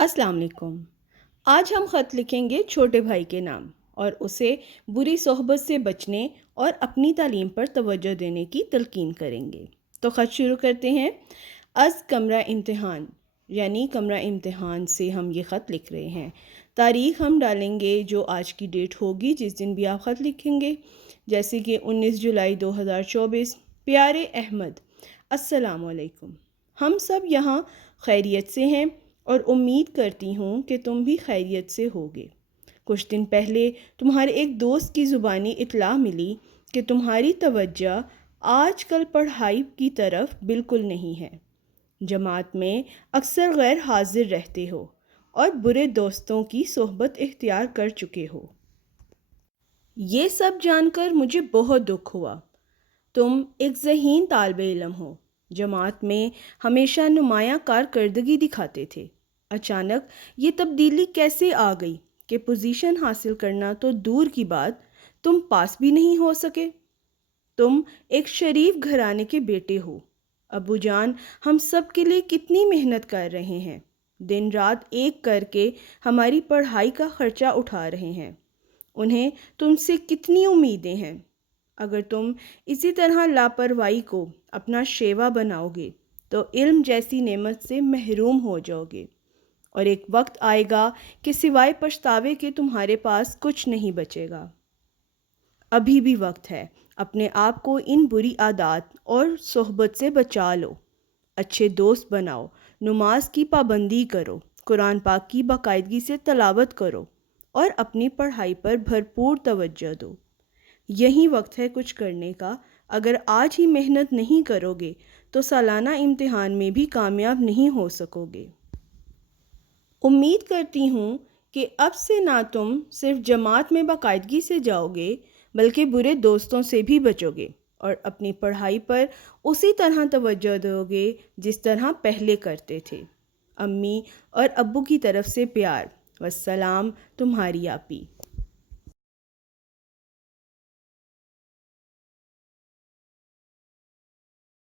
अस्सलाम वालेकुम। आज हम ख़त लिखेंगे छोटे भाई के नाम और उसे बुरी सोहबत से बचने और अपनी तालीम पर तवज्जो देने की तलकीन करेंगे। तो ख़त शुरू करते हैं। अज़ कमरा इम्तिहान यानी कमरा इम्तिहान से हम ये ख़त लिख रहे हैं। तारीख़ हम डालेंगे जो आज की डेट होगी जिस दिन भी आप ख़त लिखेंगे, जैसे कि 19 जुलाई 2024। प्यारे अहमद, अस्सलाम वालेकुम। हम सब यहाँ खैरियत से हैं और उम्मीद करती हूँ कि तुम भी खैरियत से होगे। कुछ दिन पहले तुम्हारे एक दोस्त की ज़ुबानी इत्तला मिली कि तुम्हारी तवज्जो आजकल पढ़ाई की तरफ बिल्कुल नहीं है। जमात में अक्सर गैर हाजिर रहते हो और बुरे दोस्तों की सोहबत इख्तियार कर चुके हो। ये सब जानकर मुझे बहुत दुख हुआ। तुम एक ज़हीन तालिबे इल्म हो, जमात में हमेशा नुमायाँ कारकर्दगी दिखाते थे। अचानक ये तब्दीली कैसे आ गई कि पोजीशन हासिल करना तो दूर की बात, तुम पास भी नहीं हो सके। तुम एक शरीफ घराने के बेटे हो। अबू जान हम सब के लिए कितनी मेहनत कर रहे हैं, दिन रात एक करके हमारी पढ़ाई का खर्चा उठा रहे हैं। उन्हें तुमसे कितनी उम्मीदें हैं। अगर तुम इसी तरह लापरवाही को अपना शेवा बनाओगे तो इल्म जैसी नेमत से महरूम हो जाओगे और एक वक्त आएगा कि सिवाय पछतावे के तुम्हारे पास कुछ नहीं बचेगा। अभी भी वक्त है, अपने आप को इन बुरी आदत और सोहबत से बचा लो। अच्छे दोस्त बनाओ, नमाज की पाबंदी करो, कुरान पाक की बाकायदगी से तलावत करो और अपनी पढ़ाई पर भरपूर तवज्जो दो। यही वक्त है कुछ करने का। अगर आज ही मेहनत नहीं करोगे तो सालाना इम्तिहान में भी कामयाब नहीं हो सकोगे। उम्मीद करती हूँ कि अब से ना तुम सिर्फ जमात में बाकायदगी से जाओगे बल्कि बुरे दोस्तों से भी बचोगे और अपनी पढ़ाई पर उसी तरह तवज्जो दोगे जिस तरह पहले करते थे। अम्मी और अब्बू की तरफ से प्यार। वस्सलाम, तुम्हारी आपी।